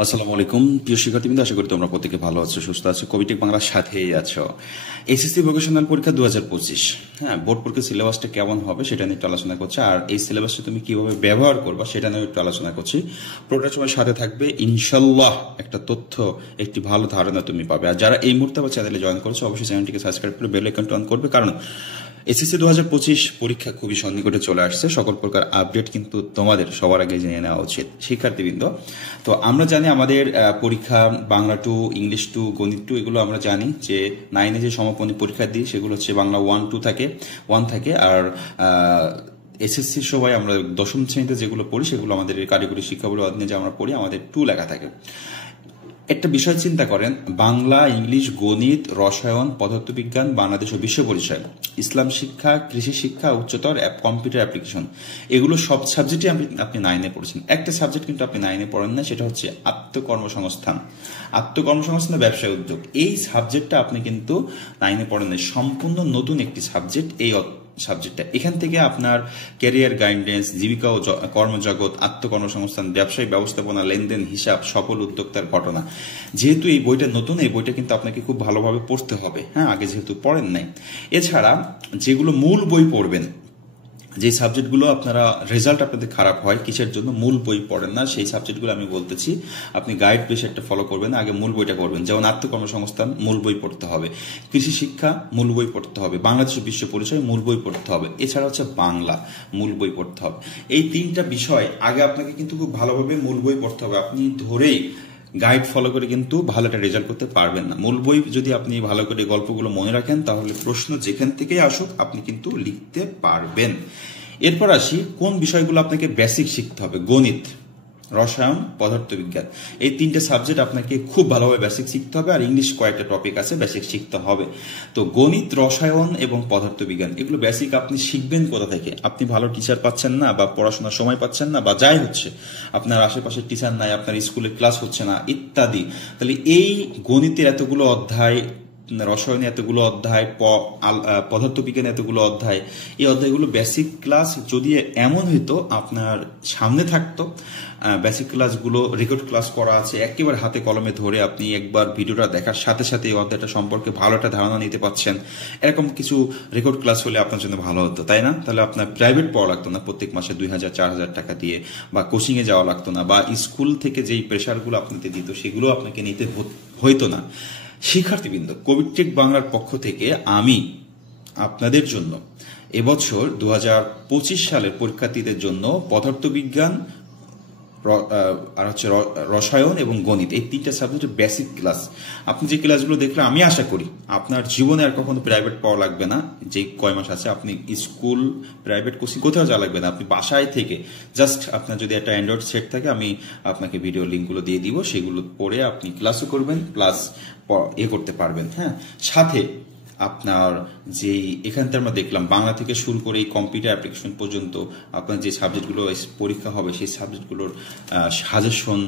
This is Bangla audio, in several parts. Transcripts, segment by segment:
আসসালামু আলাইকুম প্রিয় শিক্ষার্থীবৃন্দ, আশা করি তোমরা প্রত্যেকে ভালো আছো, সুস্থ আছো, কবিটেক বাংলার সাথেই আছো। এসএসসি ভোকেশনাল পরীক্ষা 2025, হ্যাঁ, বোর্ড পরীক্ষার সিলেবাসটা কেমন হবে সেটা নিয়ে একটু আলোচনা করছি, আর এই সিলেবাসটা তুমি কিভাবে ব্যবহার করবা সেটা নিয়ে একটু আলোচনা করছি। পুরোটা সময় সাথে থাকবে, ইনশাল্লাহ একটা তথ্য, একটি ভালো ধারণা তুমি পাবে। আর যারা এই মুহূর্তে আমার চ্যানেলে জয়েন করেছো, অবশ্যই চ্যানেলটিকে সাবস্ক্রাইব করে বেল আইকনটা অন করবে, কারণ এসএসসি 2025 পরীক্ষা খুবই সন্নিকটে চলে আসছে। সকল প্রকার আপডেট কিন্তু তোমাদের সবার আগে জেনে নেওয়া উচিত শিক্ষার্থীবৃন্দ। তো আমরা জানি আমাদের পরীক্ষা বাংলা টু, ইংলিশ টু, গণিত টু, এগুলো আমরা জানি যে 9-এ যে সমাপনী পরীক্ষা দিই সেগুলো হচ্ছে বাংলা 1-2 থাকে, 1 থাকে। আর এসএসসির সময় আমরা দশম শ্রেণীতে যেগুলো পড়ি সেগুলো আমাদের কারিগরি শিক্ষা বোর্ডের অধীনে যে আমরা পড়ি, আমাদের 2 লেখা থাকে। একটা বিষয় চিন্তা করেন, বাংলা, ইংলিশ, গণিত, রসায়ন, পদার্থবিজ্ঞান, বাংলাদেশ ও বিশ্ব পরিচয়, ইসলাম শিক্ষা, কৃষি শিক্ষা, উচ্চতর কম্পিউটার অ্যাপ্লিকেশন, এগুলো সব সাবজেক্টই আপনি 9-এ পড়েছেন। একটা সাবজেক্ট কিন্তু আপনি 9-এ পড়েন না, সেটা হচ্ছে আত্মকর্মসংস্থান। আত্মকর্মসংস্থান, ব্যবসায় উদ্যোগ, এই সাবজেক্টটা আপনি কিন্তু 9-এ পড়েন না। সম্পূর্ণ নতুন একটি সাবজেক্ট এই সাবজেক্টটা। এখান থেকে আপনার ক্যারিয়ার গাইডেন্স, জীবিকা ও কর্মজগৎ, আত্মকর্মসংস্থান, ব্যবসায়িক ব্যবস্থাপনা, লেনদেন, হিসাব, সফল উদ্যোক্তার ঘটনা। যেহেতু এই বইটা নতুন, এই বইটা কিন্তু আপনাকে খুব ভালোভাবে পড়তে হবে, হ্যাঁ, আগে যেহেতু পড়েন নাই। এছাড়া যেগুলো মূল বই পড়বেন, যে সাবজেক্টগুলো আপনারা রেজাল্ট আপনাদের খারাপ হয় কিসের জন্য, মূল বই পড়েন না, সেই সাবজেক্টগুলো আমি বলতেছি। আপনি গাইড বেশ একটা ফলো করবেন, আগে মূল বইটা পড়বেন। যেমন আত্মকর্মসংস্থান, মূল বই পড়তে হবে। কৃষি শিক্ষা, মূল বই পড়তে হবে। বাংলাদেশ বিশ্ব পরিচয়, মূল বই পড়তে হবে। এছাড়া হচ্ছে বাংলা, মূল বই পড়তে হবে। এই 3টা বিষয় আগে আপনাকে কিন্তু খুব ভালোভাবে মূল বই পড়তে হবে। আপনি ধরেই গাইড ফলো করে কিন্তু ভালো একটা রেজাল্ট করতে পারবেন না। মূল বই যদি আপনি ভালো করে গল্পগুলো মনে রাখেন, তাহলে প্রশ্ন যেখান থেকেই আসুক আপনি কিন্তু লিখতে পারবেন। এরপর আসি, কোন বিষয়গুলো আপনাকে বেসিক শিখতে হবে। গণিত, রসায়ন, পদার্থবিজ্ঞান, এই 3টে সাবজেক্ট আপনাকে খুব ভালোভাবে বেসিক শিখতে হবে। আর ইংলিশ কয়েকটা টপিক আছে বেসিক শিখতে হবে। তো গণিত, রসায়ন এবং পদার্থবিজ্ঞান, এগুলো বেসিক আপনি শিখবেন কোথা থেকে? আপনি ভালো টিচার পাচ্ছেন না, বা পড়াশোনার সময় পাচ্ছেন না, বা যাই হচ্ছে, আপনার আশেপাশে টিচার নাই, আপনার স্কুলে ক্লাস হচ্ছে না, ইত্যাদি। তাহলে এই গণিতের এতগুলো অধ্যায়, রসায়নে এতগুলো অধ্যায়, পদার্থবিজ্ঞানে এতগুলো অধ্যায়, এই অধ্যায়গুলো বেসিক ক্লাস যদি এমন হইতো আপনার সামনে থাকতো, বেসিক ক্লাসগুলো রেকর্ড ক্লাস করা আছে, একেবারে হাতে কলমে ধরে আপনি একবার ভিডিওটা দেখার সাথে সাথে এই অধ্যায়টা সম্পর্কে ভালো একটা ধারণা নিতে পারছেন, এরকম কিছু রেকর্ড ক্লাস হলে আপনার জন্য ভালো হতো, তাই না? তাহলে আপনার প্রাইভেট পড়া লাগতো না প্রত্যেক মাসে 2000-4000 টাকা দিয়ে, বা কোচিংয়ে যাওয়া লাগতো না, বা স্কুল থেকে যেই প্রেশারগুলো আপনাকে দিত সেগুলো আপনাকে নিতে হইতো না। শিক্ষার্থীবৃন্দ, কবিটেক বাংলার পক্ষ থেকে আমি আপনাদের জন্য এবছর 2025 সালের পরীক্ষার্থীদের জন্য পদার্থবিজ্ঞান আর হচ্ছে রসায়ন এবং গণিত, এই 3টা সাবজেক্টের বেসিক ক্লাস, আপনি যে ক্লাসগুলো দেখলে আমি আশা করি আপনার জীবনে আর কখনো প্রাইভেট পাওয়া লাগবে না। যে কয় মাস আছে আপনি স্কুল, প্রাইভেট কোচিং কোথাও যাওয়া লাগবে না। আপনি বাসায় থেকে জাস্ট, আপনার যদি একটা অ্যান্ড্রয়েড সেট থাকে, আমি আপনাকে ভিডিও লিঙ্কগুলো দিয়ে দিব, সেগুলো পড়ে আপনি ক্লাসও করবেন, প্লাস করতে পারবেন। হ্যাঁ, সাথে আপনার যেই এখানতে আমরা দেখলাম বাংলা থেকে শুরু করে এই কম্পিউটার অ্যাপ্লিকেশন পর্যন্ত আপনার যে সাবজেক্টগুলো পরীক্ষা হবে, সেই সাবজেক্টগুলোর সাজেশন,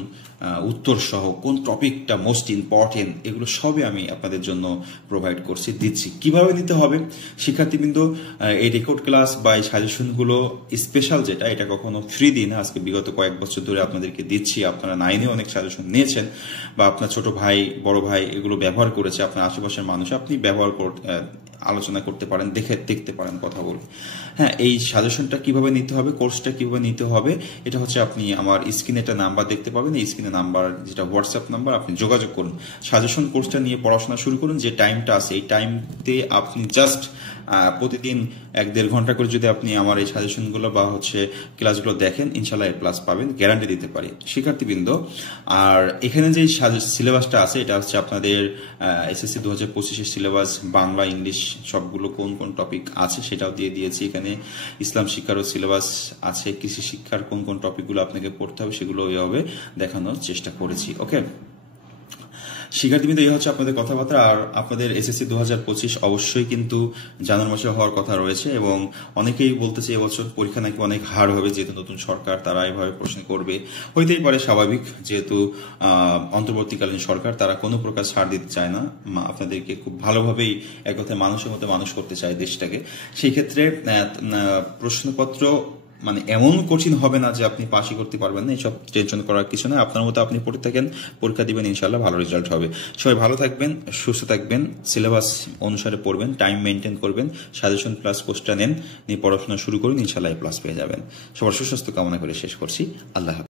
উত্তর সহ কোন টপিকটা মোস্ট ইম্পর্টেন্ট, এগুলো সবই আমি আপনাদের জন্য প্রোভাইড করছি, দিচ্ছি। কিভাবে দিতে হবে শিক্ষার্থীবৃন্দ? এই রেকর্ড ক্লাস বা এই সাজেশনগুলো স্পেশাল যেটা, এটা কখনো ফ্রি দিই না। আজকে বিগত কয়েক বছর ধরে আপনাদেরকে দিচ্ছি। আপনারা 9-এ অনেক সাজেশন নিয়েছেন, বা আপনার ছোট ভাই, বড় ভাই এগুলো ব্যবহার করেছে, আপনার আশেপাশের মানুষ, আপনি ব্যবহার আলোচনা করতে পারেন, দেখতে পারেন, কথা বলে। হ্যাঁ, এই সাজেশনটা কিভাবে নিতে হবে, কোর্সটা কিভাবে নিতে হবে, এটা হচ্ছে আপনি আমার স্ক্রিনে একটা নাম্বার দেখতে পাবেন, এই স্ক্রিনে নাম্বার যেটা হোয়াটসঅ্যাপ নাম্বার, আপনি যোগাযোগ করুন, সাজেশন কোর্সটা নিয়ে পড়াশোনা শুরু করুন। যে টাইমটা আছে এই টাইমতে আপনি জাস্ট প্রতিদিন 1-1.5 ঘন্টা করে যদি আপনি আমার এই সাজেশনগুলো বা হচ্ছে ক্লাসগুলো দেখেন, ইনশাল্লাহ এ প্লাস পাবেন, গ্যারান্টি দিতে পারি শিক্ষার্থীবৃন্দ। আর এখানে যে সিলেবাসটা আছে, এটা হচ্ছে আপনাদের এসএসসি 2025-এর সিলেবাস। বাংলা, ইংলিশ সবগুলো কোন কোন টপিক আছে সেটাও দিয়ে দিয়েছি এখানে। ইসলাম শিক্ষারও সিলেবাস আছে, কৃষি শিক্ষার কোন কোন টপিকগুলো আপনাকে পড়তে হবে সেগুলো ওইভাবে দেখানোর চেষ্টা করেছি। ওকে শিক্ষার্থীবৃন্দ, এই হচ্ছে আপনাদের কথাবার্তা। আর আপনাদের এসএসসি 2025 অবশ্যই কিন্তু জানুয়ারি মাসে হওয়ার কথা রয়েছে, এবং অনেকেই বলতেছে এবছর পরীক্ষা নাকি অনেক হার্ড হবে, যেহেতু নতুন সরকার, তারা এভাবে প্রশ্ন করবে। হইতেই পারে, স্বাভাবিক, যেহেতু অন্তর্বর্তীকালীন সরকার, তারা কোনো প্রকার ছাড় দিতে চায় না, আপনাদেরকে খুব ভালোভাবেই এক কথায় মানুষের মতো মানুষ করতে চায় দেশটাকে। সেই ক্ষেত্রে প্রশ্নপত্র মানে এমন কঠিন হবে না যে আপনি পাসই করতে পারবেন না, এসব টেনশন করার কিছু না। আপনার মতো আপনি পড়ে থাকেন, পরীক্ষা দিবেন, ইনশাল্লাহ ভালো রেজাল্ট হবে। সবাই ভালো থাকবেন, সুস্থ থাকবেন, সিলেবাস অনুসারে পড়বেন, টাইম মেনটেন করবেন, সাজেশন প্লাস কোর্সটা নেন, নিয়ে পড়াশোনা শুরু করুন, ইনশাল্লাহ প্লাস পেয়ে যাবেন। সবার সুস্বাস্থ্য কামনা করে শেষ করছি। আল্লাহ হাফেজ।